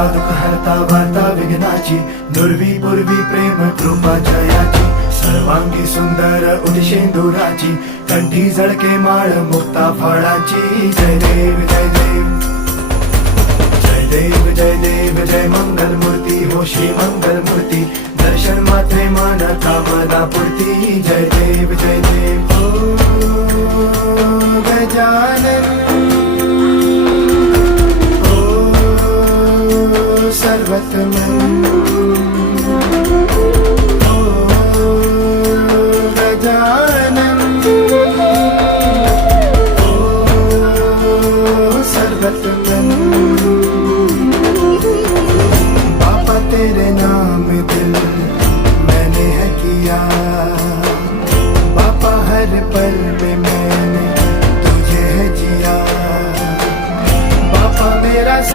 हरता दुःख हरता वार्ता विघ्नाची, दुर्वी पूर्वी प्रेम कृपा जयाची, सर्वांगी सुंदर उदिशेंदुराची, कंठी झळके माळ मुक्ता फळाची. जय देव जय देव जय देव जय देव जय मंगल मूर्ती हो श्री मंगल मूर्ती, दर्शन मात्रे मन कामना पूर्ती. जय देव जय देव ओ गजानन ओ सर्वतमन